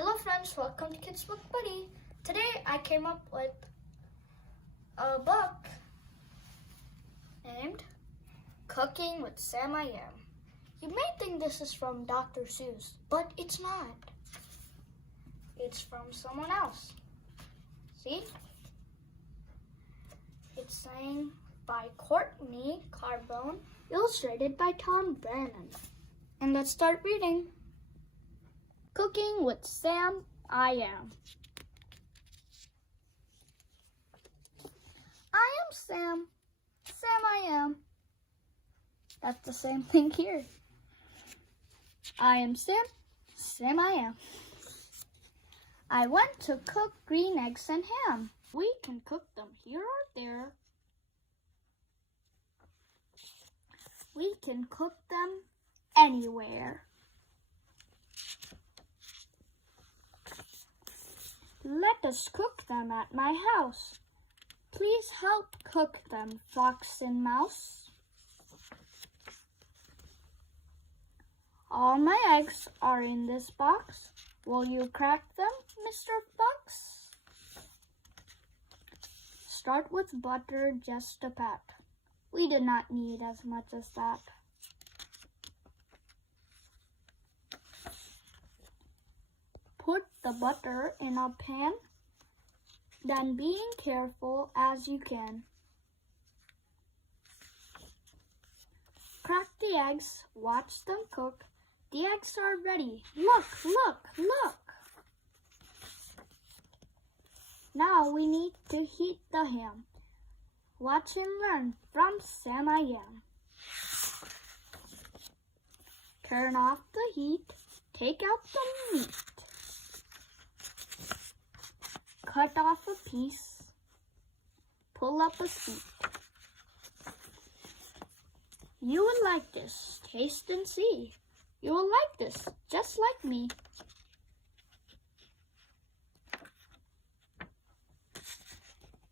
Hello friends, welcome to Kids Book Buddy. Today I came up with a book named Cooking with Sam I Am. You may think this is from Dr. Seuss, but it's not. It's from someone else. See? It's saying by Courtney, Carbone, illustrated by Tom Brennan. And let's start reading. Cooking with Sam I Am. I am Sam. Sam I am. That's the same thing here. I am Sam. Sam I am. I want to cook green eggs and ham. We can cook them here or there. We can cook them anywhere. Let us cook them at my house. Please help cook them, Fox and Mouse. All my eggs are in this box. Will you crack them, Mr. Fox? Start with butter, just a pat. We do not need as much as that. Put the butter in a pan, then being careful as you can. Crack the eggs, watch them cook. The eggs are ready. Look, look, look. Now we need to heat the ham. Watch and learn from Sam I Am. Turn off the heat. Take out the meat. Cut off a piece. Pull up a seat. You will like this. Taste and see. You will like this, just like me.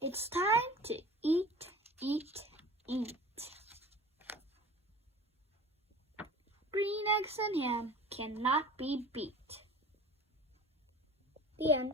It's time to eat, eat, eat. Green eggs and ham cannot be beat. The end.